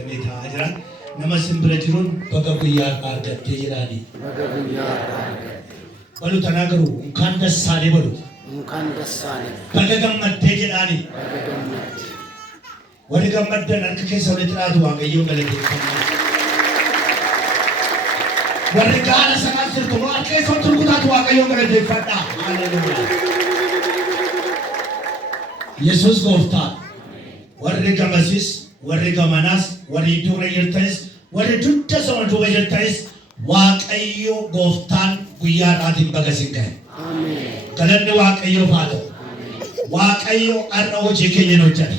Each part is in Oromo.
Kameeta ajiran nama simbira jiruun baga guyyaa argattee jiraani. Balu tanaa garuu unkaan dassaalee balu. Baga gammaddee jedhaani. Warri gammaddan harka keessa walitti dhaatu Waaqayyoon galateeffannaa. Warri gaala sanaa jirtu harka keessa walitti rukutaatu Waaqayyoon galateeffadhaa. Yesuus gooftaa. Warri gamasis, warri gamanas, warri dura jirtanis, warri dudda sama duuba jirtanis Waaqayyo gooftaan guyyaa dhaatiin baga sin gahe. Galanni Waaqayyoof haa ta'u. Waaqayyo har'a hojii keenya hin hojjeta.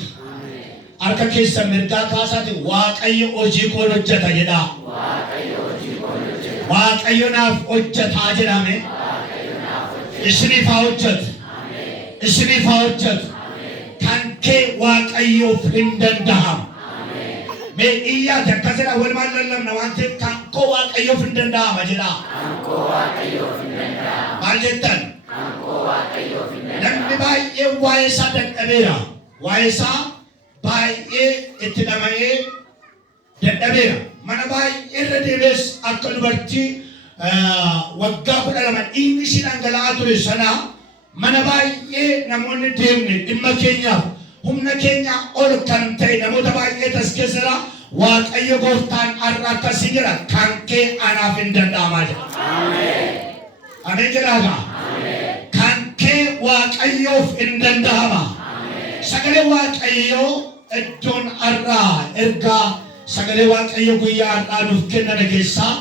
Harka keessa mirgaa kaasaati Waaqayyo hojii koo hojjeta jedhaa. Waaqayyo naaf hojjetaa jedhame. Isiniif haa hojjetu. Isiniif haa hojjetu. Kan kee Waaqayyoof hin danda'amu. Mee iyyaa akkasirraa walumaan lallabna waan ta'eef kan koo Waaqayyoof hin danda'ama jedhaa. Maal jettan? Namni baay'ee waa'ee isaa dadhabeera. Waa'ee isaa baay'ee itti dhama'ee dadhabeera. Mana baay'ee irra deemees akka dubartii waggaa 12 dhiigni ishii dhangala'aa ture sanaa mana baay'ee namoonni deemne dhimma keenyaaf humna keenya ol kan ta'e namoota baay'ee tas keessaa Waaqayyo gooftaan har'a akkasii jira kan kee anaaf hin danda'amaa jira. Ameen jedhaagaa. Kan kee Waaqayyoof hin danda'ama. Sagalee Waaqayyoo iddoon har'aa ergaa sagalee Waaqayyo guyyaa har'aa nuuf kenname keessaa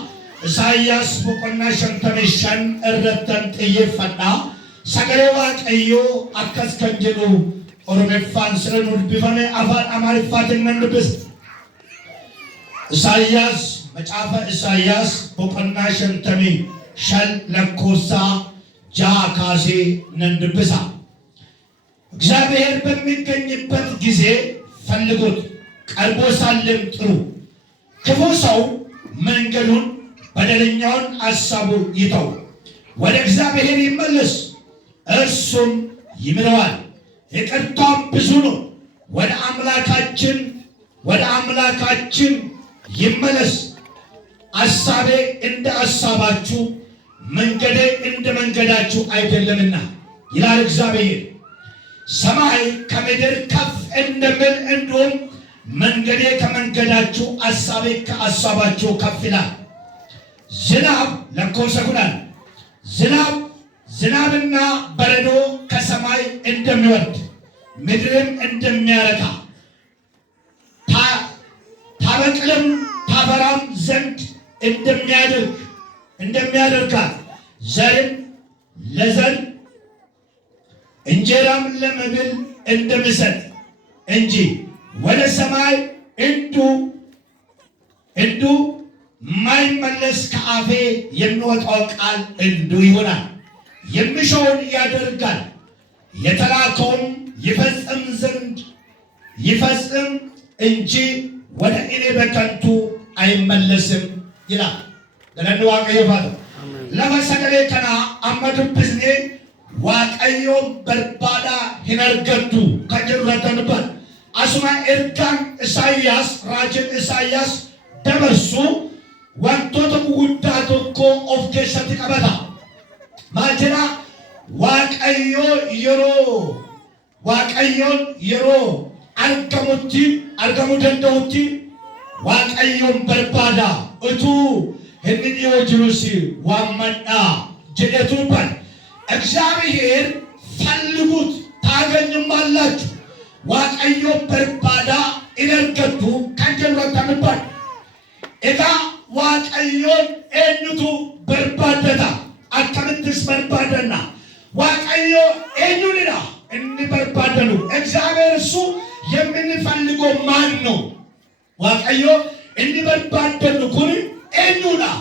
Isaayyaas boqonnaa 55 irrattan xiyyeeffadhaa. Sagalee Waaqayyoo akkas kan jedhu Oromeeffaan sirna dubbifame afaan Amaariffaatiin nan dubbisa. Isaayyaas macaafa Isaayyaas boqonnaa 55 lakkoofsaa 6 kaasee nan dubbisa. እግዚአብሔር በሚገኝበት ጊዜ ፈልጉት ቀርቦ ሳለም ጥሩ። ክፉ ሰው መንገዱን በደለኛውን ሐሳቡ ይተው፣ ወደ እግዚአብሔር ይመለስ እርሱም ይምረዋል፣ ይቅርታውም ብዙ ነው። ወደ አምላካችን ይመለስ። ሐሳቤ እንደ ሐሳባችሁ መንገዴ እንደ መንገዳችሁ አይደለምና ይላል እግዚአብሔር። ሰማይ ከምድር ከፍ እንደሚል እንዲሁም መንገዴ ከመንገዳችሁ ሐሳቤ ከሐሳባችሁ ከፍ ይላል። ዝናብ ለኮሰኩናል ዝናብና በረዶ ከሰማይ እንደሚወርድ ምድርም እንደሚያረካ ታበቅልም ታፈራም ዘንድ እንደሚያደርጋት ዘርን ለዘር እንጀራም ለመብል እንደሚሰጥ እንጂ ወደ ሰማይ እንዱ ማይመለስ ከአፌ የሚወጣው ቃል እንዱ ይሆናል። የሚሻውን ያደርጋል፣ የተላከውም ይፈጽም እንጂ ወደ እኔ በከንቱ አይመለስም ይላል። ገለነ Waaqayyo faatu lafa sagalee kana amma dubbisne Waaqayyo barbaada hin argattu kan jedhu irratti asuma ergaan Isaayyaas raajin Isaayyaas dabarsu wantoota guguddaa tokko of keessatti qabata. Maal jedha? Waaqayyoon yeroo argamuu danda'utti Waaqayyoon barbaada utuu inni dhiyoo jirus waammadhaa jedhetu dubbata. እግዚአብሔር ፈልጉት ታገኙማላችሁ። Waaqayyoon barbaada hin argattu kan jedhu irratti egaa Waaqayyoon eenyutu barbaadata? Akkamittis barbaadanna? Waaqayyo eenyuudha inni barbaadanu? እግዚአብሔር እሱ የምንፈልገው ማን ነው? Waaqayyo inni barbaadanu kun eenyuudha?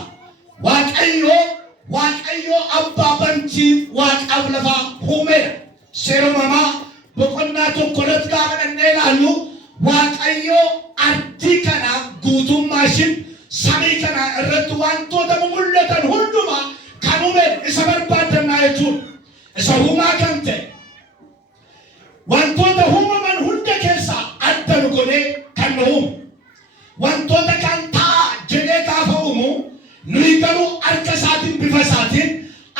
Waaqayyo abbaa bantii waaqaaf lafa uume. Seeromamaa boqonnaa tokkorratti gaafa dhannee ilaallu Waaqayyo ardii kana guutummaa ishiin samii kana irratti wantoota mul'atan hundumaa kan uume isa barbaadannaa jechuudha. Isa uumaa kan ta'e wantoota uumaman hunda keessaa adda godhee kan uume. wantoota kan ta'a jedhee gaafa uumu nuyi garuu harka isaatiin bifa isaatiin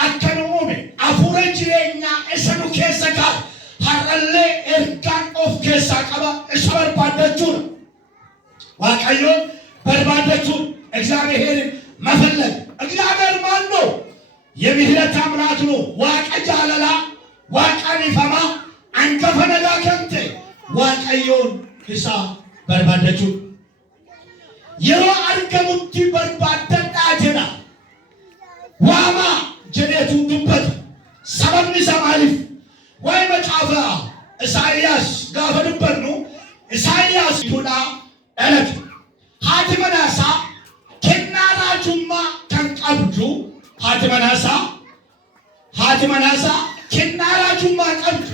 akka nu uume hafuura jireenyaa isa nu keessa kaa'e har'allee ergaan of keessaa qaba isa barbaaddachuudha. waaqayyoon barbaaddachuudha. እግዚአብሔርን መፈለግ እግዚአብሔር ማን ነው? የምህረት አምላክ ነው። ዋቀ ጃለላ ዋቀን ይፈማ አንገፈ ነጋ ከንተ waaqayyoon isa barbaaddachuudha. yeroo argamutti barbaadadhaa jedha waamaa jedheetu dubbata. sababni isaa maaliif? waa'ee macaafa Isaayyaas gaafa dubbannu Isaayyaas duudhaa dhalate haati manaasaa kennaa raajummaa kan qabdu haati manaasaa kennaa raajummaa qabdu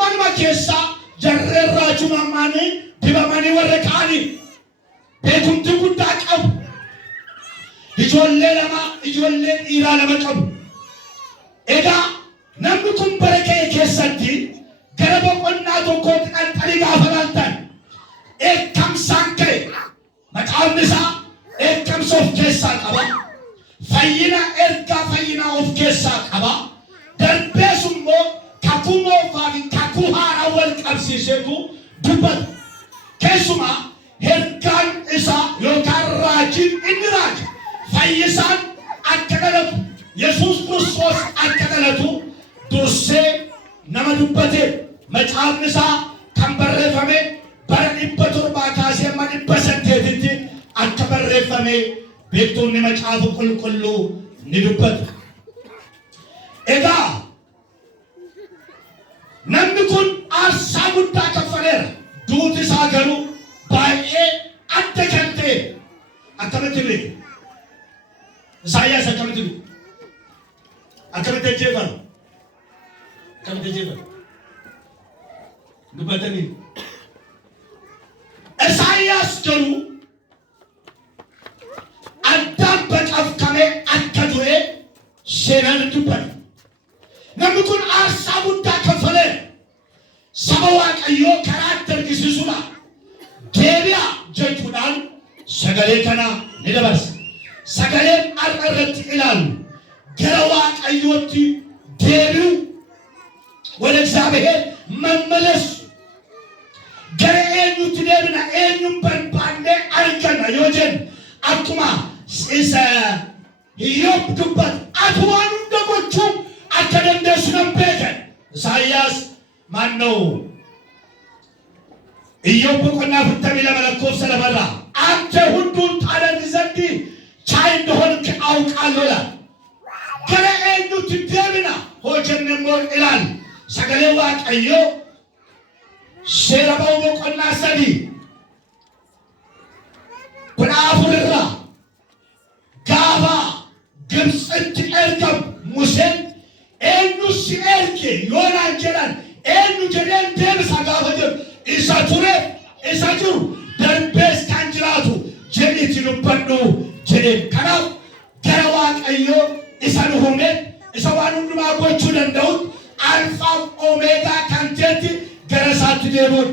manuma keessaa jarreen raajummaanii dibamanii warra kaanii beekumti guddaa qabu. ijoollee dhiiraa lama qabu. egaa namni kun bara kee keessatti gara boqonnaa tokkootti dhaltanii gaafa laaltan eekkamsaan ka'e maqaan isaa eekkamsa of keessaa qaba. fayyina ergaa fayyinaa of keessaa qaba. darbees immoo kakuu moofaa fi kakuu haaraa wal qabsiiseetu dubbata. keessumaa ergaan isaa yookaan raajiin inni raaji fayyisaan akka dhalatu Yesuus Kiristoos akka dhalatu dursee nama dubbate. macaafni isaa kan barreeffame bara 700 kaasee amma 800tti akka barreeffame beektoonni macaafa qulqulluu ni dubbatu. egaa namni kun aarsaa guddaa kaffaleera. duuti isaa garuu baay'ee adda kan ta'e akkamitti beeku? Isaayyaas akkamitti beeku? akkamitti ajjeefame? dubbatanii Isaayyaas garuu addaan baqafkamee akka du'e seenaan dubbata. namni kun aarsaa guddaa kaffaleera. saba waaqayyoo karaa argisiisuudhaan deebi'a jechuudhaan sagalee kana ni dabarsa. sagaleen har'a irratti ilaalu gara waaqayyootti deebi'u ወደ እግዚአብሔር መመለስ gara eenyutti deebina? eenyuun barbaannee arganna yoo jennu akkuma isa Iyyoob dubbate ati waan hunda gochuu akka dandeessu nan beekan. Isaayyaas ማን ነው? ኢዮብ boqonnaa 42 lakkoofsa 2 አንተ ሁሉን ታደርግ ዘንድ ቻይ እንደሆንክ አውቃለሁ ይላል። gara eenyutti deebina hoo jenne immoo ilaali. sagalee waaqayyoo seera ba'uu boqonnaa 3:14 irraa gaafa Gibxitti ergamu Museen eenyu si erge yoonaan jedhan eenyu jedheen deebisa gaafa jedhu isa tureef isa jiru darbees kan jiraatu jedhiitti dubbadhu jedheen. kanaaf gara waaqayyoo isa nu uume isa waan hundumaa gochuu danda'u alfaaf omeegaa kan ta'etti gara isaatti deebi'uun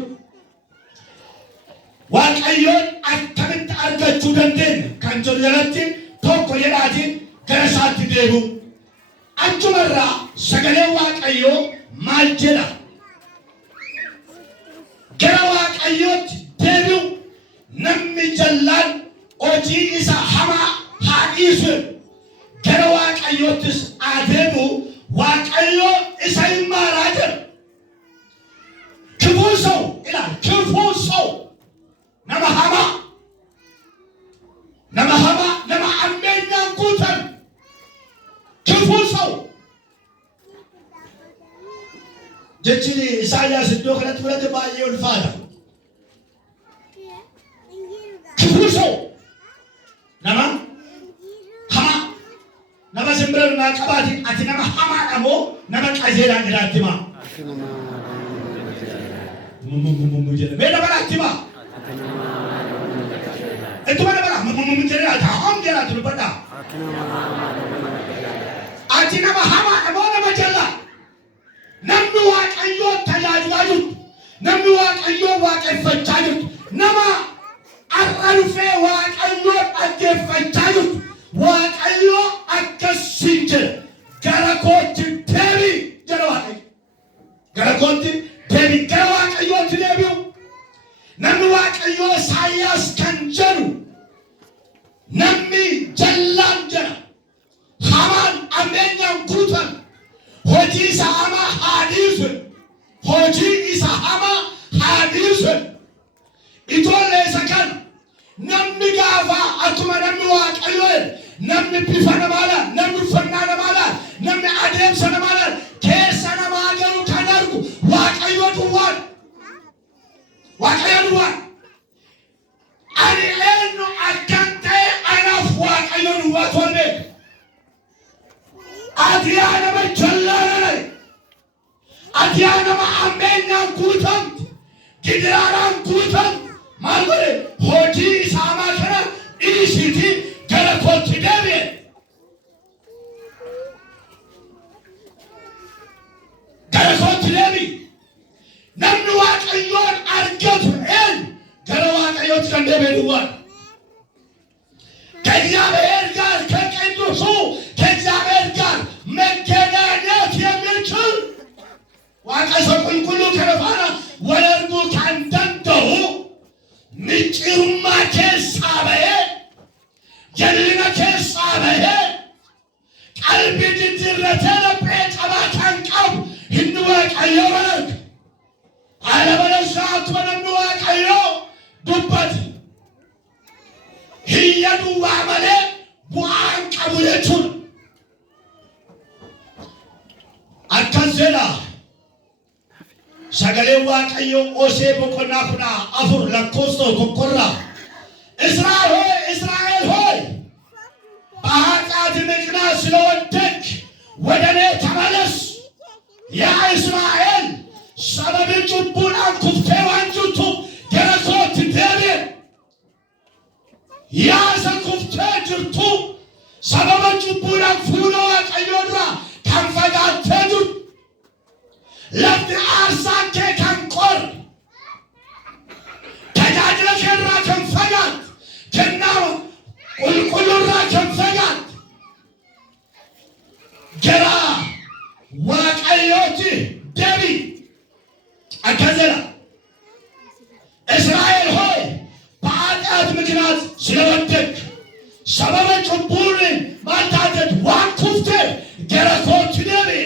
waaqayyoon akkamitti argachuu dandeenya kan jedhu jalatti tokko jedhaatiin gara isaatti deebi'u. achumarraa sagalee waaqayyoo maal jedha? gara waaqayyootti deebi'u namni jallaan hojii isa hamaa haa dhiisu. gara waaqayyoottis adeemu waaqayyoo isa hin maaraa jedha. ክፉ ሰው ይላል። ክፉ ሰው nama hamaa nama ammeenyaan guutan ክፉ ሰው jechi Isaayyaas iddoo kanatti fudhate baay'ee ulfaata. ክፉ ሰው nama hamaa nama simbiraan naa qabaati. ati nama hamaadha moo nama qajeelaan jiraatti himaa? mee nama laatti himaa? ittuma nama laa jedhee taa'oon jedhaatu dubbadhaa. ati nama hamaadha moo nama jallaa? namni waaqayyoo tajaajilaa jirtu, namni waaqayyoo waaqeffachaa jirtu nama arralufe waaqayyo dhaggeeffachaa jirtu waaqayyo akkasiin jedha gara kootti deebi'i jedha waaqayyo. Gara kootti deebi'i, gara waaqayyootti deebi'u. Namni waaqayyo Isaayyaas kan jedhu namni jallaan jedha hamaan ammeenyaan guutan hojii isa hamaa haa dhiisu, hojii isa hamaa haa dhiisu. Ijoollee isa kana namni gaafa akkuma namni waaqayyo namni bifa namaadhaan, namni uffannaa namaadhaan, namni adeemsa namaadhaan keessa namaa garuu kan argu waaqayyo duwwaan, waaqayyo duwwaan. Ani eenyu akkan ta'e anaaf waaqayyo duwwaa tolme. Ati yaa nama jallaanaa, ati yaa nama ammeenyaan guutamte, gidiraadhaan guutamte. Maal godhe hojii isa hamaa kana dhiisiitii gara kootti deebi'e. Gara kootti deebi'i. Namni waaqayyoon argatu eenyu? Gara waaqayyootti kan deebi'e duwwaa. ከእግዚአብሔር ጋር ከቅዱሱ ከእግዚአብሔር ጋር መገናኘት የሚችል waaqayyo qulqulluu kana faana wal arguu kan danda'u micciirummaa keessaa bahee, jal'ina keessaa bahee, qalbii jijjiirratee laphee cabaa kan qabu inni waaqayyo wal arga. Alamaleessaa akkuma namni waaqayyo dubbate hiyya duwwaa malee bu'aan qabu jechuudha. Akkas jedha sagalee waaqayyo Hosee boqonnaa 14 lakkoofsa 1 እስራኤል ሆይ በኃጢአት ምክንያት ስለወደቅህ ወደ እኔ ተመለስ። ያ እስራኤል ሰበብ ጩቡን ኩፍቴ ዋንጁቱ gara kootti deebi'e. Yaa isa kuftee jirtu sababa cubbuudhaan fuula waaqayyoo irraa kan fagaattee jirtu, lafti aarsaa kee kan qorre, tajaajila kee irraa kan fagaatte, kennaa qulqulluu irraa kan fagaatte, gara waaqayyootti deebi'i. Akkas jedha እስራኤል ሆይ በኃጢአት ምክንያት ስለወደቅህ ሰበበ ጩቡን ማልታደድ waan kufteef gara kootti deebi'i.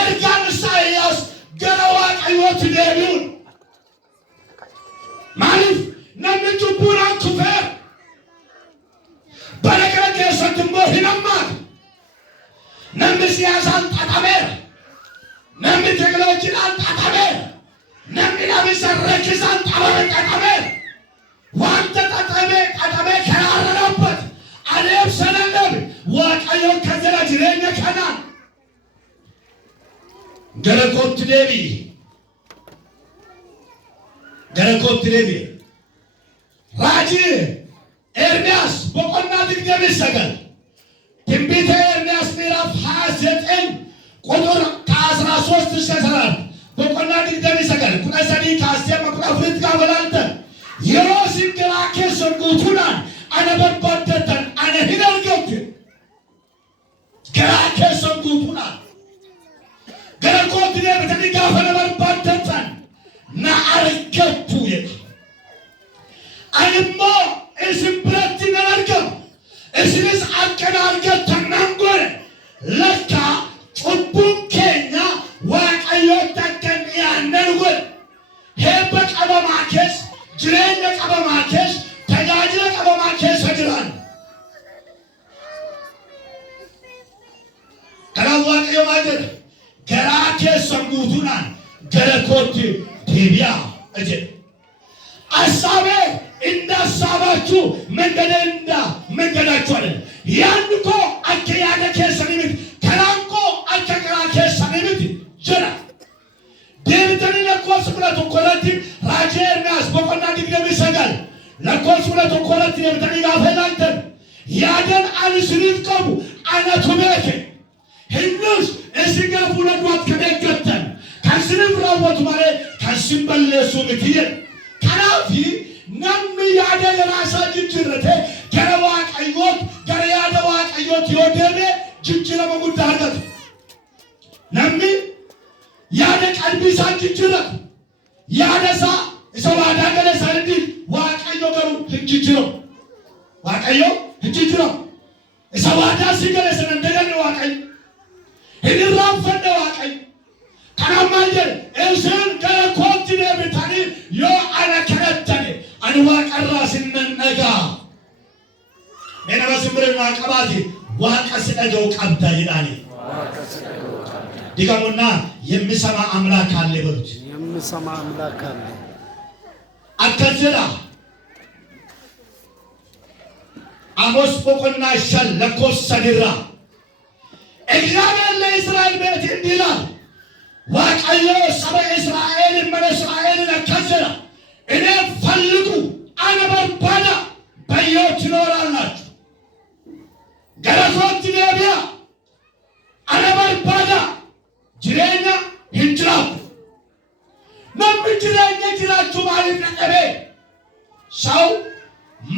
Ergaan Isaayyaas gara waaqayyootti deebi'uun maaliif namni cubbuudhaan kufeef bara kana keessatti immoo hin hammaatu. Namni siyaasaan xaxameera, namni teekinooloojiidhaan xaxameera, namni namicha rakkisaan qabame xaxameera. Wanta xaxamee karaarra dhaabbate adeemsa lallabe waaqayyoon kan jedha jireenya kanaan gara kootti deebi'i. Gara kootti deebi'i. Raajii Ermiyaas boqonnaa 29 ትንቢተ ኤርምያስ ምዕራፍ 29 ቁጥር ከ13 እስከ 14 boqonnaa 29 13 kaasee 14 gaafalaltan yeroo isin garaa keessan guutuudhaan ana barbaaddattan ana hin argattu. Garaa keessan guutuudhaan gara kootti deebitanii gaafa na barbaaddattan na argattu jedhe. Ani immoo isin biratti nan argama, isinis akka na argattan nan godhe. Lakka cubbuun keenya waaqayyootti akka hin dhiyaanne godhe. Heebba qabamaa keessa, jireenya qabamaa keessa, tajaajila qabamaa keessa jiran. Kanaaf waaqayyo maal jedha? Garaa keessan guutuudhaan gara kootti deebi'aa jedhe. ሐሳቤ እንደ ሐሳባችሁ መንገዴ እንደ መንገዳችሁ አይደለም። ያን እኮ አከ ያለ ከሰሚት ከራንኮ አከ ከራ ከሰሚት ጀራ ደብተኒ ለኮስ ብለቱ ኮለቲ ራጄ ኤርምያስ ቦቆና ዲግደም ይሰጋል ለኮስ ብለቱ ኮለቲ ደብተኒ ጋፈላንተ ያደን አንስሪፍ ቀቡ አናቱ ቤት ህንስ እስገፉ ለዷት ከደገተን ከስሪፍ ራወት ማለት ከስምበለሱ ምትየ Kanaafi namni yaada garaasaa jijjiirrate gara waaqayyooti gara yaada waaqayyooti yoo deeme jijjiirama guddaa argatu. Namni yaada qalbii isaa jijjiirratu yaada isaa isa waadaa gala isaaniitti waaqayyo garuu hin jijjiiramu. Waaqayyo hin jijjiiramu. Isa waadaa si gala sana daganne waaqayyo hin irraanfanne waaqayyo. Kanaaf maal jedhe isin gara kootti deebitanii yoo ana kadhattane ani waaqarraa sinnan dhagaa. Mee nama simbirannaa qabaate waaqa si dhaga'u qabda jedhaani. ድገሙና የሚሰማ አምላክ አለ በሉት። የሚሰማ አምላክ አለ። አከዘራ አሞስ ቦቆና ሸል ለኮሰድራ እግዚአብሔር ለእስራኤል ቤት እንዲህ ይላል ዋቀዮ ሰበ እስራኤል መለ እስራኤልን አከዘራ እኔ ፈልጉ አነ በርባዳ በሕይወት ትኖራላችሁ ገረሶት ነቢያ አነ በርባዳ jireenya hin jiraatu. Namni jireenya jiraachuu maaliif dadhabe? Sawu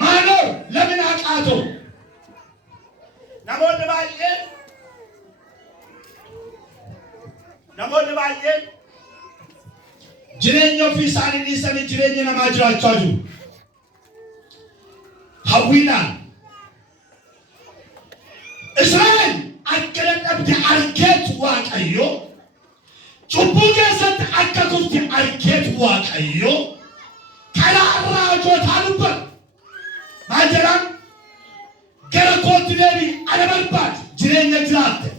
maanoo lamin haqaatu. Namoonni baay'een jireenya ofii isaanii dhiisanii jireenya namaa jiraachaa jiru. Hawwiidhaan Israa'el akka dadhabde argeetu Waaqayyo cubbuu keessatti akka kufte argeetu Waaqayyo karaa raajootaa dubbata. Maal jedhaan gara kootti deebii ana barbaade jireenya jiraatte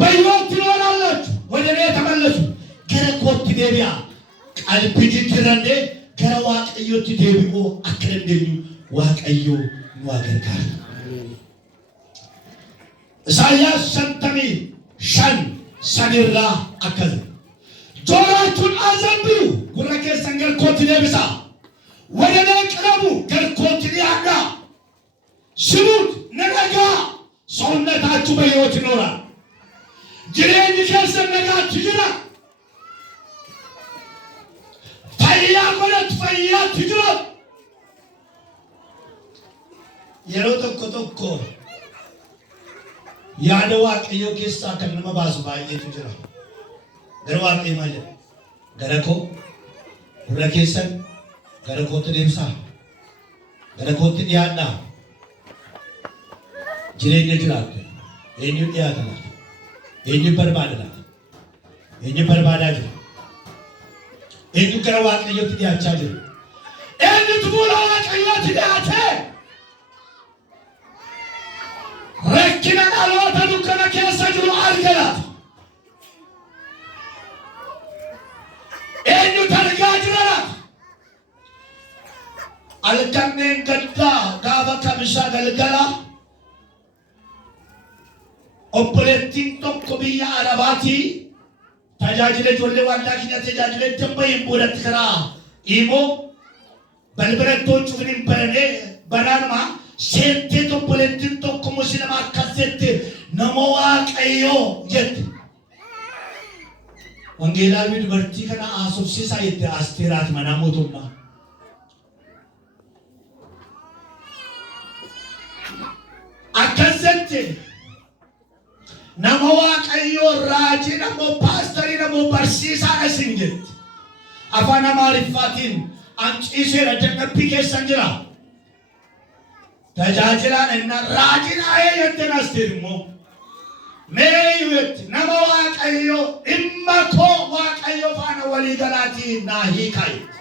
በሕይወት ትኖራላችሁ ወደ እኔ ተመለሱ gara kootti deebi'a qalbii jijjiirranne gara Waaqayyootti deebi'uu akka dandeenyu Waaqayyo nu gargaara. ኢሳይያስ 55 አከዘ ጆሮአችሁን አዘንብሉ ጉራ keessan gara kootti deebisa ወደ እኔ ቅረቡ gara kootti dhiyaadha ስሙት ነጋ ሰውነታችሁ በሕይወት ይኖራል jireenyi keessan nagaatti jira fayyaa godhatu fayyaatti jira yeroo tokko yaada waaqayyoo keessaa kan nama baasu baay'eetu jira. Gara waaqayyoo maal jedha? Gara koo gurra keessan gara kootti deebisaa. Gara kootti dhiyaadhaa. Jireenya jiraattu. Eenyu dhiyaata laata? Eenyu barbaada laata? Eenyu barbaadaa jira? Eenyu gara waaqayyootti dhiyaachaa jira? Eenyutu fuula waaqayyootti dhiyaatee? Rakkina dhaloota dukkana keessa jiru argalaata. Eenyutu argaa jira laata? Halkanneen gaddaa gaafa kamisaa galgala obboleettiin tokko biyya Arabaatii tajaajila ijoollee waldaa keenya tajaajila damba'iin boodatti karaa immoo balbalattoon cufaniin banaanuma seentee obboleettiin tokko musliima akkasitti nama waaqayyoo jette. Wangeelaawi dubartii kana haasofsiisaa jette Asteeraati mana mootummaa. Akkasitti nama waaqayyoo raajii nama paastorii nama barsiisaa isin jette. Afaan Amaariffaatiin anciiseera dadhabbii keessan jira. Tajaajilaan inna raajiin ayee jetten Asteer immoo meeyyuu jette nama waaqayyoo dhimma koo waaqayyoo faana walii galaatii naa hiikaa jette.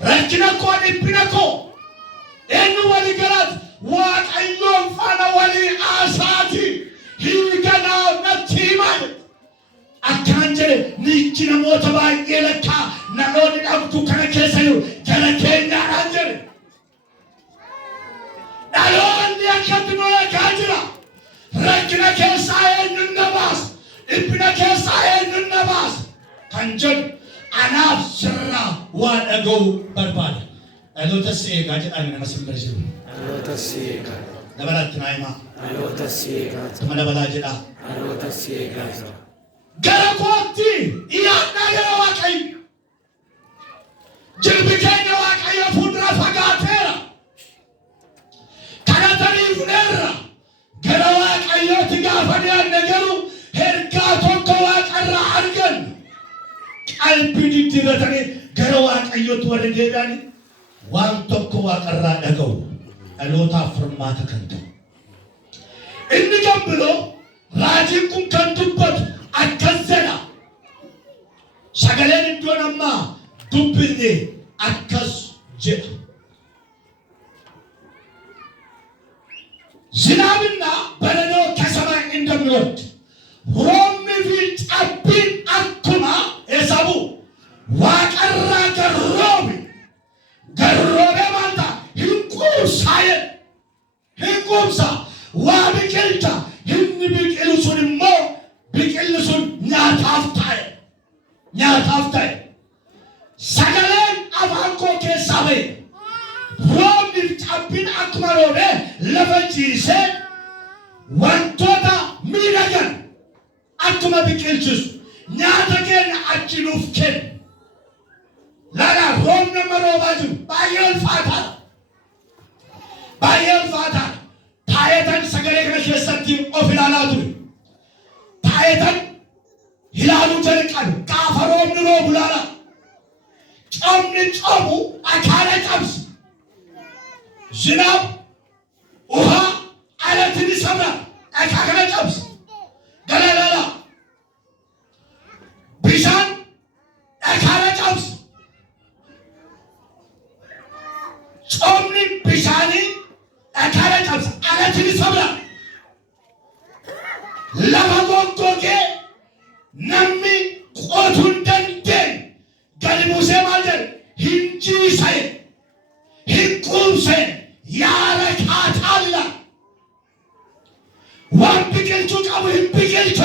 Rakkina koo dhiphina koo eenyu walii galaati waaqayyoon faana walii aasaati hiikanaa natti himaa jette. Akkaan jedhe niichi namoota baay'ee lakkaa namoonni dhabdu kana keessa jiru jala keenyaadhaan jedhe. Dhaloonni akkatti nu eegaa jira. Rakkina keessaa eenyuun na baasa. Dhiphina keessaa eenyuun na baasa. Kan jedhu anaaf sirraa waan dhaga'u barbaada. Dhaloota si eegaa jedhaan nama simbira jiru. Dhaloota si eegaa. Dabalaatti naa himaa. Dhaloota si eegaa. Tuma dabalaa jedhaa. Dhaloota si eegaa. Gara kootti dhiyaadhaa gara waaqayyo. waaqayyotti warri deebi'an waan tokko waaqarraa dhaga'u dhalootaaf furmaata kan ta'u. Inni kan biroo raajiin kun kan dubbatu akkas jedha. Sagaleen iddoon ammaa dubbifne akkas jedha. ዝናብና በረዶ ከሰማይ እንደሚወርድ ሮሚ ፊት ጨቢን አኩማ ኤሳቡ ዋቀራ ገሮቢ ገሮቤ ማልታ ሂንቁሳየን ሂንቁምሳ ዋቢቅልታ ህን ቢቅልሱን ሞ ቢቅልሱን ኛታፍታየ ሰገሌን አፋንኮ ኬሳቤ roobni cabbiin akkuma roobee lafa jiisee wantoota miidhagan akkuma biqilchisu nyaata keenya achi nuuf kenna. Laala roobni amma roobaa jiru baay'ee ulfaataadha. Taayetan sagalee kana keessatti of ilaalaa ture. Taayetan ilaaluu jalqabe gaafa roobni roobu laala. Coomni coomu akaana cabsa. ዝናብ ውሃ አለትን ይሰብራል። አካከለ ጨብስ ገለለላ ቢሻን አካለ ጨብስ ጾምኒ ቢሻኒ አካለ ጨብስ አለትን ይሰብራል። ለማጎጎጌ ነሚ ቆቱን ደንደን ገልሙሴ ማልደን ሂንጂ ሳይ ሂንቁምሴ ያረካታላ ዋን ቢቅልቹ ቀቡ ቢቅልቸ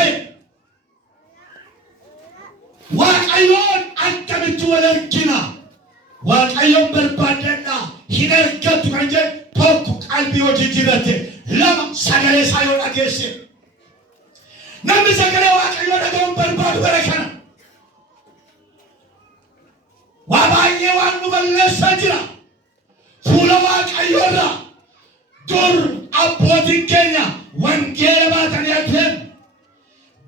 ዋቀዮን አቀምቹ ወለርኪና ዋቀዮን በርባደና ሂነርገቱ ከንጀ ቶኩ ቀልቢ ወጅጅበቴ ለማ ሰገሌ ሳዮን አጌሴ ነም ሰገሌ ዋቀዮ ነገውን በርባዱ በረከና ዋባዬ ዋኑ በለሰ ጅራ fuula waaqayyoorraa dur abbootiin keenya wangeela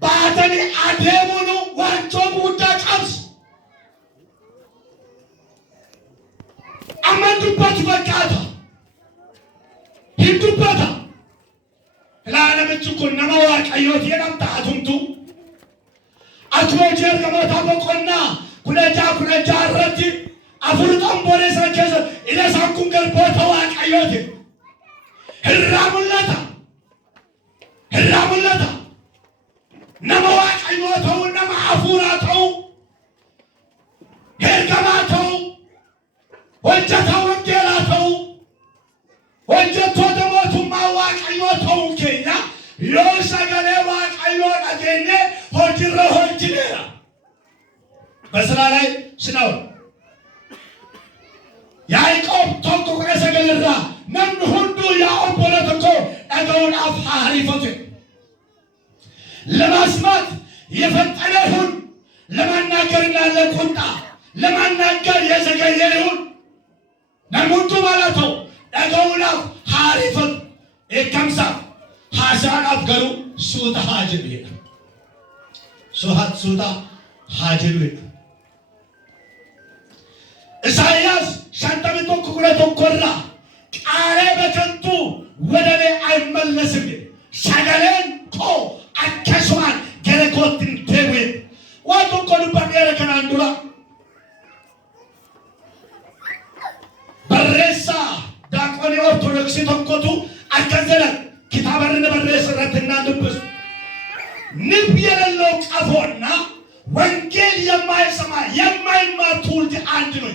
baatanii adeemuun wantoota guddaa qabsu. Amma dubbatu fakkaata hin dubbata. Ilaa namichi kun nama waaqayyooti jedhamta atumtu atuma jeergamoota boqonnaa kudha jaha irratti afur xombolee sana keessa ila isaan kun garboota waaqayyooti. Irraa mul'ata nama waaqayyoo ta'uu nama hafuuraa ta'uu ergamaa ta'uu hojjetaa wangeelaa ta'uu hojjettoota mootummaa waaqayyoo ta'uu keenya yoo sagalee waaqayyoo dhageenye hojiirra hojjineera. በስራ ላይ ስናው ያዕቆብ tokko kudha sagalirraa namni hunduu yaa obboloota koo dhaga'uudhaaf haa ariifatu. ለማስማት የፈጠነ ይሁን ለማናገርና ለቁጣ ለማናገር የዘገየ ይሁን ነሙቱ ማለተው dhaga'uudhaaf haa ariifatu. Eekamsaaf haasa'aadhaaf garuu suuta haa jedhu jedha. Suuta haa jedhu jedha. ኢሳይያስ ሻንጣሚ tokkorra ቃሌ በከንቱ ወደ እኔ አይመለስም ሰገሌን koo akkasumaan gara kootti hin deebi'u. Waan tokko dubbadheera kanaan dura barreessaa daaqonii ortodoksii tokkotu akkas jedha kitaaba inni barreesse irratti innaan dubbisu ንብ የሌለው ቀፎና ወንጌል የማይሰማ የማይማር ትውልድ አንድ ነው።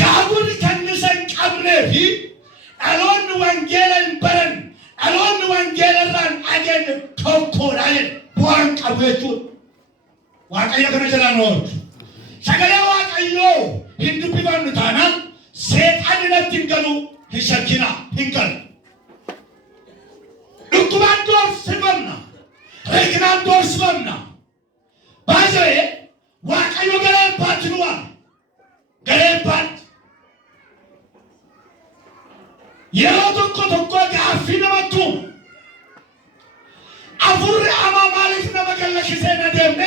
ጋጉን ከንሰን ቀብኔፊ አሎን ወንጌልን በረን አሎን ወንጌልን አገን ተኮራየን ቧን ቀበቹ ዋቀየ ከነጀላ ነው ሰገሌ ዋቀዮ ሂንዱ ቢባኑ ታና ሰይጣን ለትንገሉ ይሸኪና ይንገል ዱኩማንዶር ስበና ረክናንዶር ስበና ባዘይ ዋቀዮ ገለባት ነው ገለባት የሮቶኮ ጋፊ ነመቱ አፉር አማማሊት ነመገለሽ ሰነደም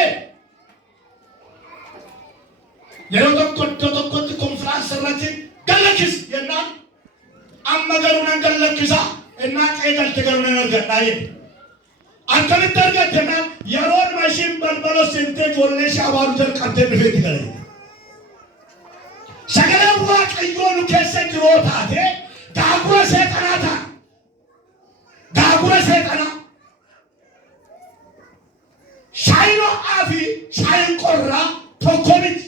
yeroo tokkotti konfiraansii irratti gallakkisi yennaan amma garuu nan gallakkisa innaa qeegalte garuu nan argadhaa jedhe. Akkamitti argatte naan yeroon mashiin balbala seentee ijoollee ishee abaaruu jalqabdee dhufeetti gala. Sagaleen Waaqayyoo nu keessa jiroo taate daakura seexanaa ta'a. Daakura seexanaa. Shaayiin ho'aa fi shaayiin qorraa tokko miti.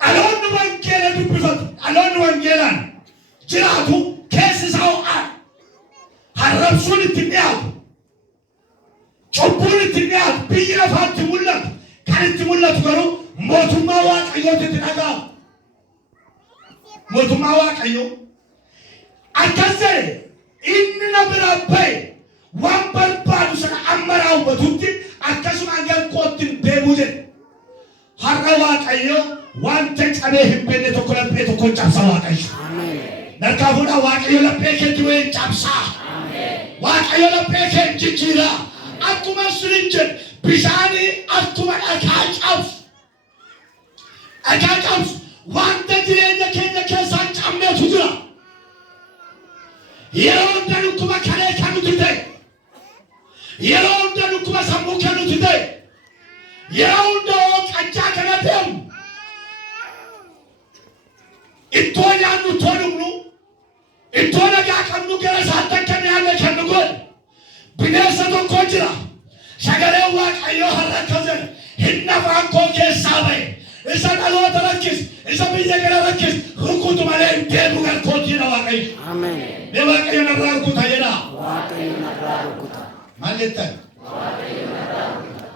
Dhaloonni wangeela dubbifatu, dhaloonni wangeelaan jiraatu keessi isaa ho'aa. Harrabsuun itti dhiyaatu. Cubbuun itti dhiyaatu biyyi lafaatti mul'atu. Kan itti mul'atu garuu mootummaa Waaqayyootti itti dhaga'amu. Mootummaa Waaqayyoo akkas ta'e inni na bira bahe waan barbaadu sana amma raawwatutti akkasuma galkootti deebi'u jedhe. Har'a Waaqayyoo wanta cabee hin beekne tokko laphee tokko cabsa Waaqayyo. Narkaa fuudhaa Waaqayyo laphee keetti wayii cabsaa. Waaqayyo laphee kee jijjiiraa. Akkuma suniin jedhe bishaanii akkuma dhagaa cabsu. Dhagaa cabsu wanta jireenya keenya keessaa cabneetu jira. Yeroo hunda dhukkuba kalee kan nuti ta'e. Yeroo hunda dhukkuba sammuu kan nuti ta'e. Yeroo hunda qancaa kana deemu. Ittoo nyaannu ittoo dhugnu. Ittoo nagaa qabnu gara isaatti akka nyaanne kan nu godhe. Bineensa tokko jira. Sagaleen Waaqayyoo har'a akkas jedhe. Hinna afaan koo keessaa bahe. Isa dhaloota rakkis. Isa biyya gara rakkis. Rukutu malee hin deemu galkootiidha Waaqayyo. Ameen. Mee Waaqayyo narraa rukuta jedha. Waaqayyo narraa rukuta. Maal jettan? Waaqayyo narraa rukuta.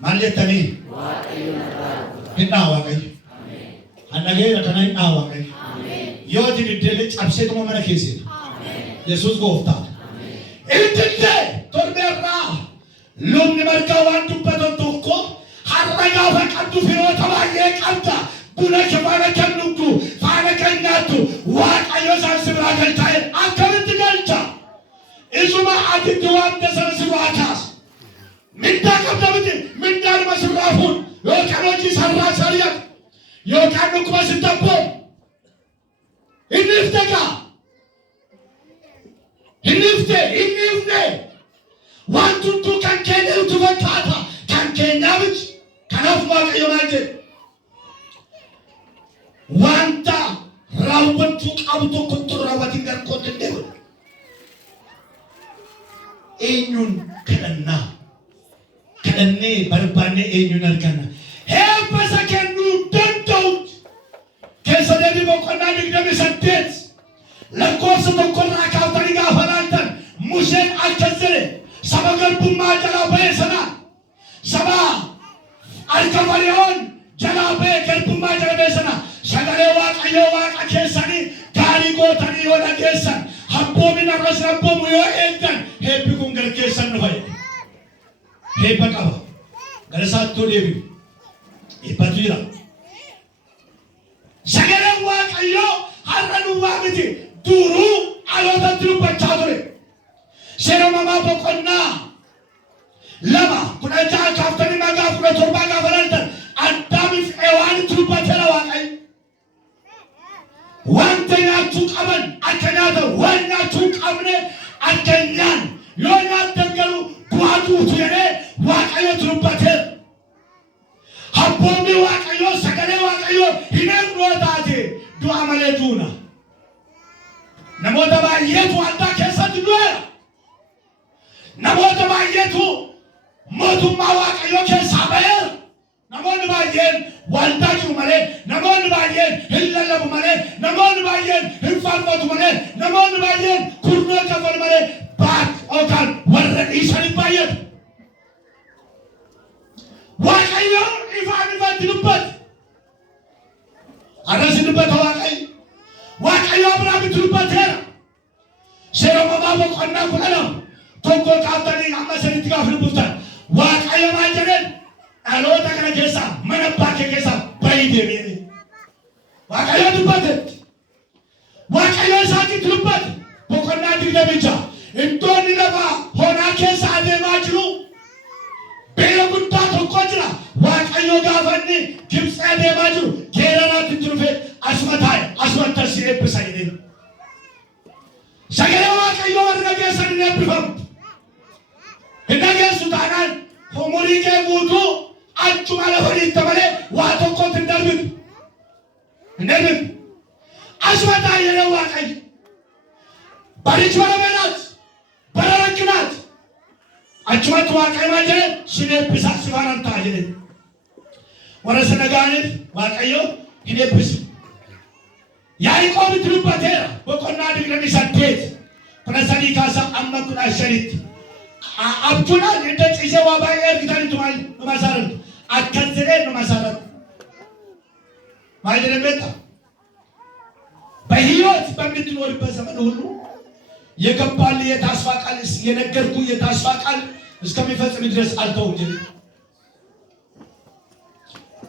Maal jettanii? Waaqayyo narraa rukuta. Hidhaa Waaqayyo. Ameen. Hannageera kana hidhaa Waaqayyo. Ameen. Yoo ati diddeelee cabseetuma mana keesseedha. Ameen. Yesuus gooftaadha. Ittitee torbeerraa lubni margaa waan dubbatan tokko har'a gaafa qabdu firoota baay'ee qabda. Buna kee faana kan dhugdu, faana kan nyaattu, Waaqayyo isaan si biraa galchaa'e akkamitti galcha? Isuma atitti wanta sana si biraa kaasa. Mindaa qabda miti, mindaanuma si biraa fuudhu yookaan hojii sarraa sariyatu yookaan dhukkuba si tabboomu. Inni ifteegaa. Inni ifte waan tuntuu kan keenya nuti fakkaata kan keenyaa miti. Kanaaf Waaqayyo maal jedhe? Wanta raawwachuu qabu tokkotti raawwatiin galkootti hin deebi'u. Eenyuun kadhannaa? Kadhannee barbaannee eenyuun arganna? Eebba isa kennuu danda'utti keessa deebii boqonnaa 28 lakkoofsa tokkorraa kaaftanii gaafa laaltan Museen akkas jedhe saba garbummaa jalaa ba'e sana saba harka Fara'oon jalaa ba'e garbummaa jala ba'e sana sagalee Waaqayyoo Waaqa keessanii gaarii gootanii yoo dhageessan habboomin arras habboomu yoo eegdan heebbi kun gara keessan dhufa jedhe. Heebba qaba gara isaattuu deebi'u eebbatu jira. Sagaleen Waaqayyoo har'a duwwaa miti duruu dhalootatti dubbachaa ture. Seera uumamaa boqonnaa 2:16 kaaftanii nagaa 17 gaafa laaltan Addaamiif Ewaanitti dubbateera Waaqayyo. Wanta nyaachuu qaban akka nyaatan waan nyaachuu qabne akka nyaan yoo nyaatan garuu du'aa duutu jedhee Waaqayyotti dubbateera. Habboonni Waaqayyoo sagalee Waaqayyoo hin eegnoo taate du'a malee duuna. Namoota baay'eetu addaa keessatti du'eera. Namoota baay'eetu mootummaa Waaqayyoo keessaa ba'eera. Namoonni baay'een waldaa jiru malee, namoonni baay'een hin lallabu malee, namoonni baay'een hin faarfatu malee, namoonni baay'een kurnoo kafalu malee yookaan warra dhiisanii baay'eetu. Waaqayyo ifatti dubbate. Arrasi dubbata Waaqayyo. Waaqayyo Abrahaamitti dubbateera. Seera uumamaa boqonnaa 12 tokko kaaftanii amma sanitti gaafa dubbiftan Waaqayyo maal jedheen? Dhaloota kana keessaa mana abbaa kee keessaa baay'ee deebi'ee. Waaqayyo dubbate. Waaqayyo isaanitti dubbate. Boqonnaa 26 iddoonni lafa honaa keessa adeemaa jiru. Beela guddaa tokko jira. Waaqayyo gaafa inni Gibxi adeemaa jiru aswata si episayde sagale waaqayyo warra geessan ni ebbifamtu hinna geessu taanaan homorii kee guutuu achuma lafa dhiitta malee waa tokkotti hin darbitu aswata yeroo waaqayyo barichi bara beelaat bara rakkinaat achumatti waaqayyo maal jedhe sin eebbisaa si waanan ta'a jedhe warra sana ga'aniif waaqayyo hin eebbisu Yaaqoobitti dubbateera boqonnaa 28 kudha sadii kaasaa amma 15tti abjuudhaan iddoo ciisee waa baay'ee ergitanitu maal numa saaratu akkas jedhee numa saaratu maal jedhan beekta በሕይወት በምትኖርበት ዘመን ሁሉ የገባልህ የተስፋ ቃል የነገርኩህ የተስፋ ቃል እስከሚፈጽም ድረስ አልተውም እንጂ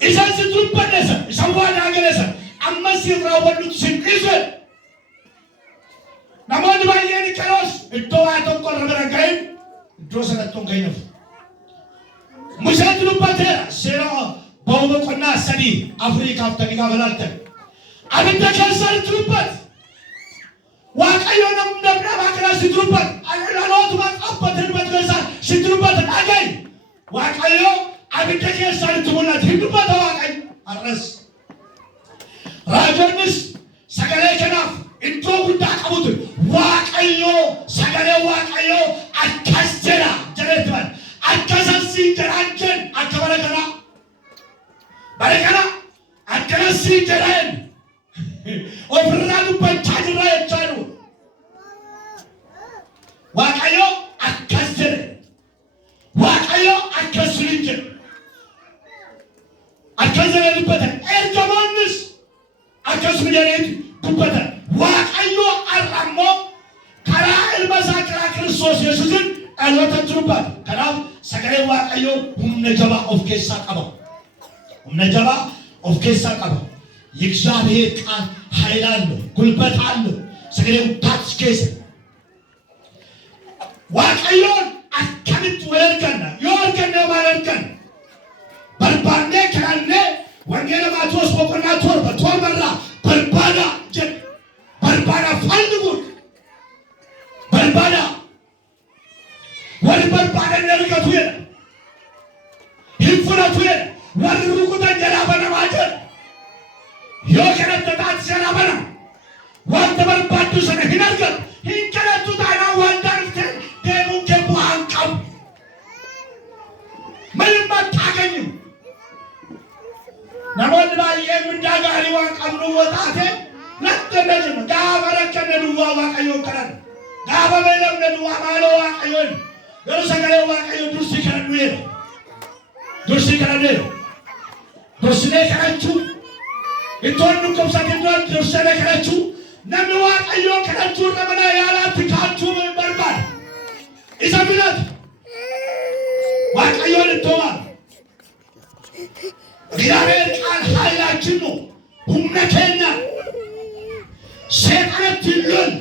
ኢሳን ስትሩበደሰ ሰዋዳ ገለሰ አመስ ይፍራወሉት ሲንቅዘ ናሞድ ባየን ከሮስ እቶዋቶ ቆረበረጋይ ዶሰነቶን ከይነፍ ሙሰት ሉበተ ሴራ በውበቆና ሰዲ አፍሪካ ተኒጋ በላልተ አብንተ ከሰር ትሩበት ዋቀዮንም ደብረ ባክራ ሲትሩበት አለላሎት ማጣበትን በትገሳ ሲትሩበት አገኝ ዋቀዮ አብንተ ከሰር ትሙላት ሂዱበት ዋቀይ አረስ ራጆንስ ሰገሌ ከናፍ እንቶ ጉዳ ቀቡት ዋቀዮ ሰገሌ ዋቀዮ አካስተራ ጀረትባል አካሰሲ ጀራንጀን አከበረከና በረከና አከረሲ ጀራን ኦፍራዱ በቻጅራ የቻሉ ዋቀዮ አካስተረ ዋቀዮ አካስልንጀ አካዘረ ልበተ ኤርገማንስ አካስም ጀሬት ኩበተ ዋቀዮ አራሞ ከራ እልመሳክራ ክርስቶስ ኢየሱስን አልወተትሩባት ከናፍ ሰገሌ ዋቀዮ ሁምነጀባ ኦፍ ኬሳ ቀባ ሁምነጀባ ኦፍ ኬሳ ቀባ የእግዚአብሔር ቃል ኃይል አለው ጉልበት አለው ሰገሌው ታች ኬስ ዋቀዮን አከምት ወለርከና የወርከና ማለርከን በርባኔ ከራኔ ወንጌል ማቴዎስ ቦቆና ቶር በቶር በራ በርባዳ ጀ በርባዳ ፈልጉት በርባዳ ወር በርባዳ ነርከቱ የ ይፍረቱ የ ወርሩቁታ ጀራበና ማጀር ዮከረተታት ጀራበና ወንተ በርባዱ ሰነ ሂናርገር ሂንከረቱ ታና ወንዳርተ ደሙ ከቡ አንቀው ምንም አታገኙ ናሞድ ባየ ምንዳጋሪ ዋቀኑ ወጣቴ ለተነጅ ጋበረከነ ዱዋ ዋቀዮ ከረን ጋበበለም ለዱዋ ማሎ ዋቀዮን ገሩሰገለ ዋቀዮ ዱርሲ ከረኑ የ ዱርሲ ከረነ ዱርሲኔ ከረቹ ኢቶኑ ኮብሳት እንደው ዱርሲኔ ከረቹ ነም ዋቀዮ ከረቹ ረመና ያላት ካቹ በርባድ ኢሰብለት ዋቀዮ ለተዋል እግዚአብሔር ቃል ኃይላችን ነው ሁምነከኛ ሰይጣን ትሉን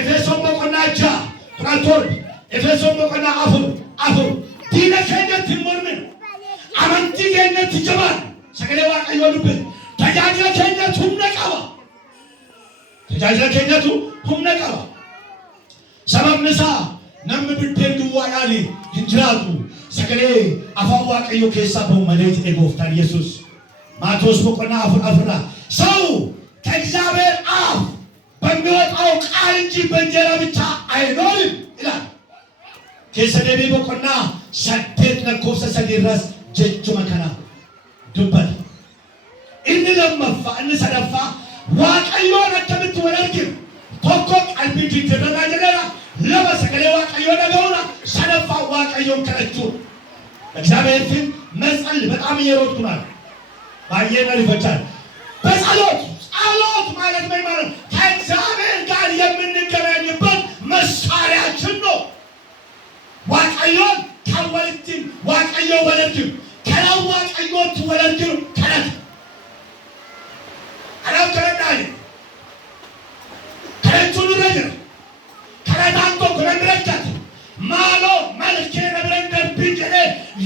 ኤፌሶን በቆናጃ ፕራቶር ኤፌሶን በቆና አፉ ዲነከኛ ትሞርምን አመንቲ ገነት ይጀባል ሰገሌ ዋቀዮ ልብን ተጃጀከኘቱ ሁምነቀባ ሰበብ ንሳ ነም ብደንዱ ዋያሊ እንጅራቱ ሰገሌ አፋን ዋቀዮ ኬሳ በመለይት ኤጎፍታን ኢየሱስ ማቴዎስ ቦቆና አፍራ ሰው ከእግዚአብሔር አፍ በሚወጣው ቃል እንጂ በእንጀራ ብቻ አይኖርም ይላል። ከሰደቢ ቦቆና ሰደት ለኮሰ ሰዲራስ ጀጁ መከራ ዱበት እንለመፋ እንሰደፋ ዋቀዮ ለተምት ወለርክ ኮኮ ቀልቢ ተደራጀራ ለበሰገሌ ዋቀዮ ነገውና ሰደፋ ዋቀዮን ከረቹ እግዚአብሔር ፊት መጸል በጣም እየሮጥኩ ነው ባየነር ይፈቻል በጸሎት ማለት ምን ማለት ከእግዚአብሔር ጋር የምንገናኝበት መሳሪያችን ነው ዋቀዮን ከወልድም ዋቀዮ ወለድም ከላው ዋቀዮት ወለድም ከረት አላው ከረዳይ ከረቹን ነገር ከረዳንቶ ከረንደረት ማሎ መልኬ ነብረንደር ቢጀለ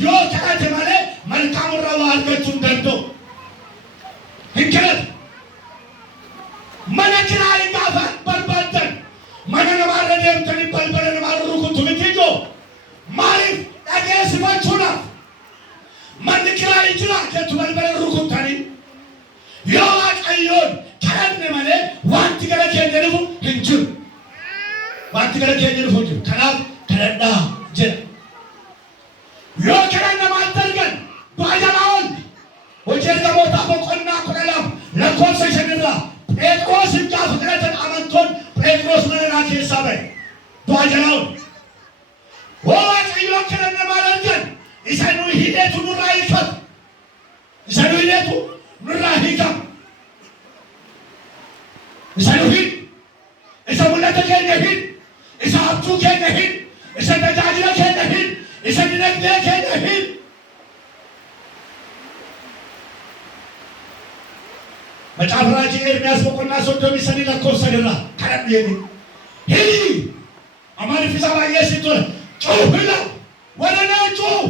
ዮ ከረት ማለ መልካም ረዋ አልገቹን ደንዶ እንከረት hin jiru. Wanti gara keenya dhufu hin jiru. Kanaaf kadhadhaa jedha. Yoo kadhanna maal argan bu'aa jalaa oolli. Hojii ergamootaa boqonnaa 12 lakkoofsa 5 irraa Phexrosin gaafa kadhatan amantoonni Phexros mana irraa keessaa ba'e. Bu'aa jalaa oolli. Waaqayyo kadhanna maal argan isa nuyi hidheetu nurraa hiikama. Isa nuyi hidheetu nurraa hiikama. Isa nuyi isa mul'ata keenya hin, isa abjuu keenya hin, isa tajaajila keenya hin, isa dinagdee keenya hin. Macaafa raajii Ermiyaas boqonnaa 33 lakkoofsa 3 irraa kadhadhu jedhe. Hidhi amaaniif isa baay'ee si ture. ጩህ ብለው ወደ እኔ ጩህ፣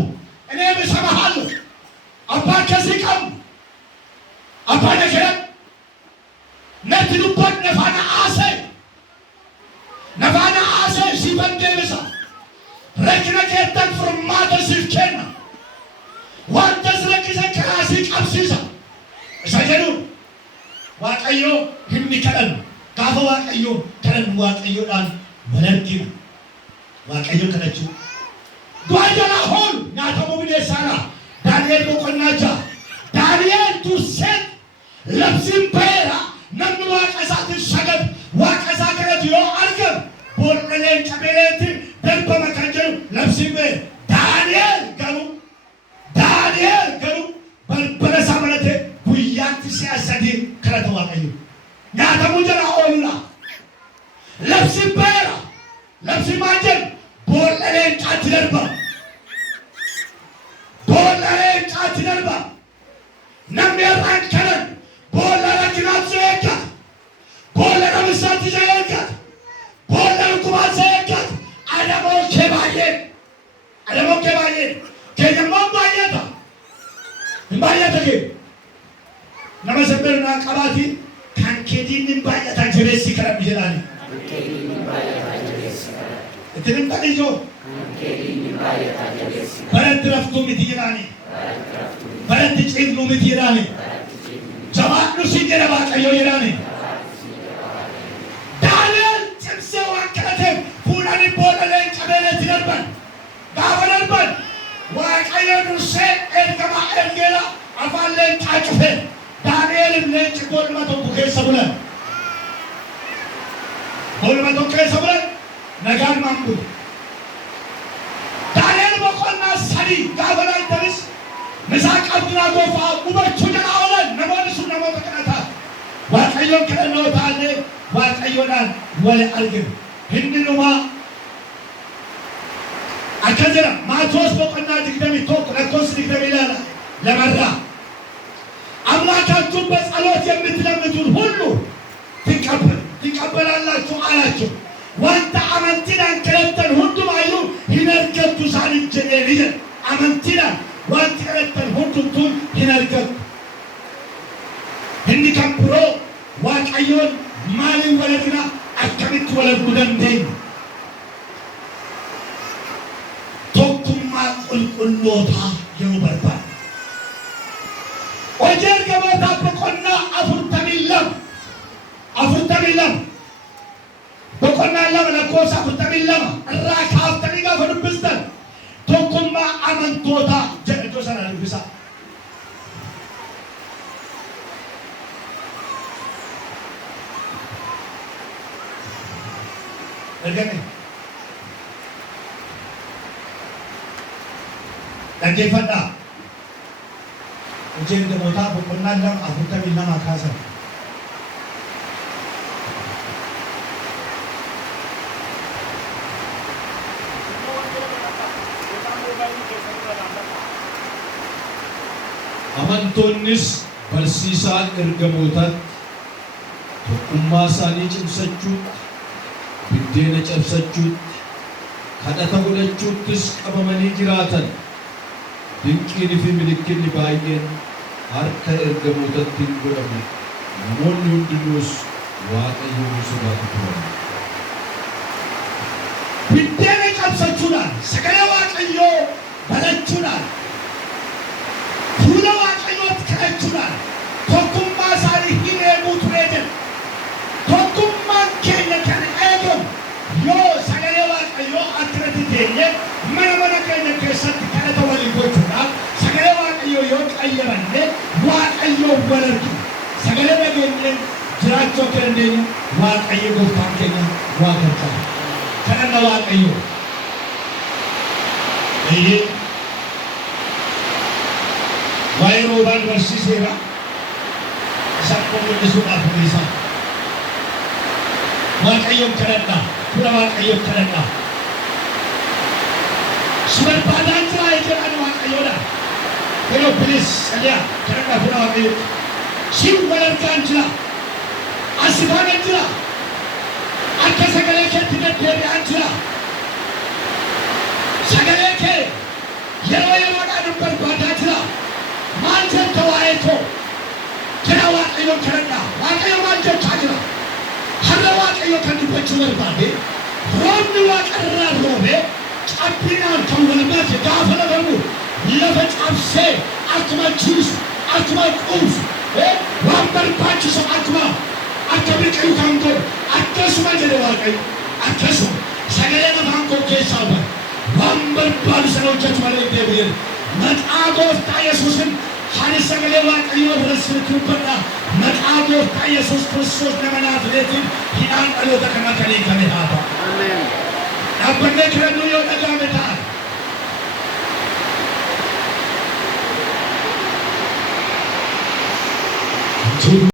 እኔም እሰማሃለሁ። አባ ከዚህ ቀም አባ ነከረም ነትሉበት ነፋና አሴ ሲበንደ ብሳ ረክነከተን ፍርማተ ሲፍኬና ዋንተ ስለክሰ ከራሲ ቀብሲሳ እሰጀዱ ዋቀዮ ህምኒ ከረን ጋፈ ዋቀዮ ከረን ዋቀዮዳን መለርጊና waaqayyo kadhachuu du'a jalaa hool nyaatamu bineensaadha. Daani'el boqonnaa 6 Daani'el dursee labsiin ba'eera. Namni waaqa isaatiif sagadu waaqa isaa kadhatu yoo argamu bool'aleen qabeeleetti darbama kan jedhu labsiin ba'eera. Daani'el garuu balbala isaa banatee guyyaatti si'a 3 kadhata waaqayyo. Nyaatamu jalaa oolla labsiin ba'eera. Labsiin maal jedhu bool'aleen caatti darba. Bool'aleen caatti darba. Namni irraan kanan boolla rakkinaatti isa eeggata. Boolla namisaatti isa eeggata. Boolla dhukkubaatti isa eeggata. Adamoo kee baay'ee. Keenyammoo baay'ata. Hin baay'ata kee. Nama sabbeeru naa qabaati kan keetiin hin baay'atan jabeessi kadhadhu jedhaani. Ittiin dhalijo baratti raftuu miti jedhaani. Baratti ciifnu miti jedhaani. Jabaadhu si jedha waaqayyo jedhaani. Daani'el cimsee waan kadhateef fuudhanii bool'aleen qabeeleetti darban. Gaafa darban waaqayyo dursee ergamaa ergeera afaan leencaa cufee. Daani'elif leenci bool'uma tokko keessa bulan. Bool'uma tokko keessa bulan. Nagaan mampu. Daani'el boqonnaa 3 gaafa laayitanis Misaaq Abdunaagoofaa gubachuu jala oolan. Namoonni sun namoota kadhataa. Waaqayyoon kadhannoo taanee waaqayyoodhaan wal arginu. Hindi dhumaa akka jira Maatewos boqonnaa 21 lakkoofsa 22 lamarraa አምላካችሁን በጸሎት የምትለምኑትን ሁሉ ትቀበላላችሁ አላቸው። ወንተ አመንቲናን ከረተን ሁሉም አዩ ሂነርገቱ ሳንጀኔ ሊደን አመንቲናን ወንተ ከረተን ሁሉም ሂነርገቱ hindi kan biro waaqayyoon maaliin waladina akkamitti waladuu dandeenya? Tokkummaa qulqullootaa yeroo barbaadu. Hojii ergamootaa boqonnaa 42 boqonnaa 2 lakkoofsa 42 irraa kaaftanii gaafa dubbistan tokkummaa amantootaa jedha iddoo sana dubbisaa. Ergame dhaggeeffadhaa. Hojii ergamootaa boqonnaa 42 kaasan. Amantoonnis barsiisaan ergamootaatti tokkummaa isaanii cimsachuutti biddeena cabsachuutti kadhata godhachuuttis qabamanii jiraatan. Dinqiinii fi milikinni baay'een harka ergamootatti hin godhamu. Namoonni hundinuus Waaqayyoon sodaatu turan. Biddeena cabsachuudhaan sagalee Waaqayyoo barachuudhaan fuula Waaqayyootti kadhachuudhaan tokkummaa isaanii hin eeguu ture jedha. Tokkummaan keenya walarki sagale dhageenye jiraachuu akka dandeenyu Waaqayyo gooftaan keenya waa gargaara. Kadhanna Waaqayyo. Waa'ee roobaan barsiiseera. Isaan qulqulleessuudhaaf isa. Waaqayyoon kadhadha. Fuula Waaqayyoon kadhadha. Si barbaadaa jira jedhan Waaqayyoodha. Yeroo bilis sadiyaa kadhadha fuula Waaqayyo. Si wal argaan jira. Asi baana jira. Akka sagalee keetti deddeebi'aa jira. Sagalee kee yeroo yeroodhaan barbaadaa jira. Maal jetta waa'ee koo? Jira Waaqayyoon kadhadha. Waaqayyo maal jechaa jira? Har'a Waaqayyo kan dubbachuu barbaade roobni Waaqarraa roobe cabbiinaan kan wal maate gaafa lafamu lafa cabsee akkuma ciisu akkuma quubsu waan barbaachisu akkuma akka biqilu kan godhu akkasuma jedhe Waaqayyo akkasuma sagalee afaan koo keessaa bahe waan barbaadu sana hojjetu malee deebi'een maqaa gooftaa Yesuusin Hari sagalee Waaqayyo irratti dubbadha. Maqaa gooftaa Yesuus Kiristoos nama Naazreetiin hidhaan dhaloota kanaa kan hiikame haa ta'u. Ameen. Dhaabbannee kadhannu